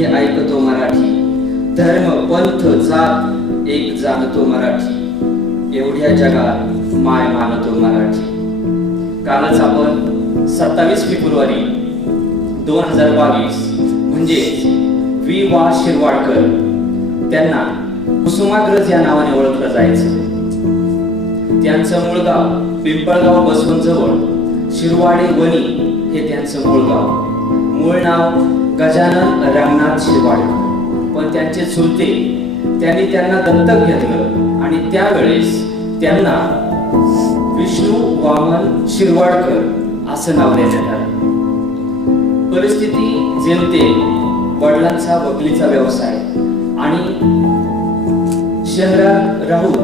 हे ऐकतो मराठी, धर्म पंथ जात एक जाणतो मराठी, एवढ्या जगात माय मानतो मराठी. कालच आपण 27 फेब्रुवारी 2022 म्हणजे वि वा शिरवाडकर त्यांना कुसुमाग्रज या नावाने ओळखलं जायचं. त्यांचं मूळ गाव पिंपळगाव बसवंत जवळ शिरवाडे वणी हे त्यांचं मूळ गाव. मूळ नाव गजानन रंगनाथ शिरवाडकर, पण त्यांचे चुलते त्यांनी त्यांना दत्तक घेतलं आणि त्यावेळेस त्यांना विष्णू वामन शिरवाडकर असं नाव देण्यात आलं. परिस्थिती जेमतेम वडिलांचा वकिलीचा व्यवसाय आणि शहरात राहून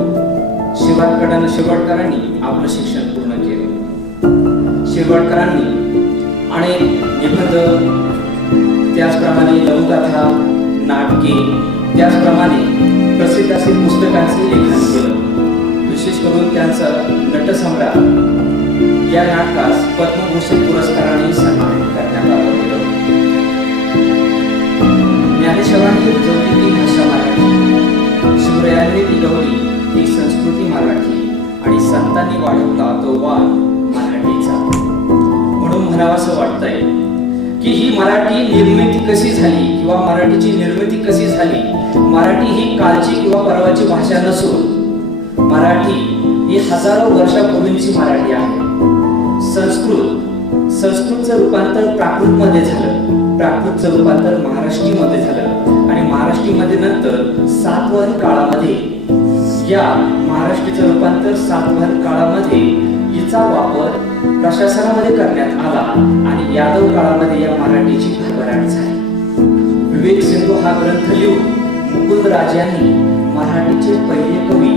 शिरवाडकरांनी आपलं शिक्षण पूर्ण केलं. शिरवाडकरांनी अनेक निबंध, त्याचप्रमाणे लघुकथा, नाटके, त्याचप्रमाणे प्रसिद्ध असे पुस्तकांचे लेखन केलं. विशेष करून त्यांचं नटसम्राट या नाटकास पद्मभूषण पुरस्काराने सन्मानित करण्यात आलं होतं. ज्ञानेश्वरांनी रुजवली ती भाषा मराठी, शिवरायांनी टिकवली ती संस्कृती मराठी आणि संतांनी वाढवला तो वाद मराठीचा. म्हणून म्हणावंसं वाटतंय की ही मराठी निर्मिती कशी झाली किंवा मराठीची निर्मिती कशी झाली. मराठी ही कालची किंवा परवाची भाषा नसून मराठी ही हजारो वर्षापूर्वीची मराठी आहे. संस्कृतचं रूपांतर प्राकृतमध्ये झालं, प्राकृतचं रूपांतर महाराष्ट्रीमध्ये झालं आणि महाराष्ट्रीमध्ये नंतर सातवाहन काळामध्ये या महाराष्ट्रीचं रूपांतर सातवाहन काळामध्ये हिचा वापर प्रशासनामध्ये करण्यात आला आणि यादव काळामध्ये या मराठीची भरभराट झाली. विवेक सिंधू हा ग्रंथ लिहून मुकुंद राज यांनी मराठीचे पहिले कवी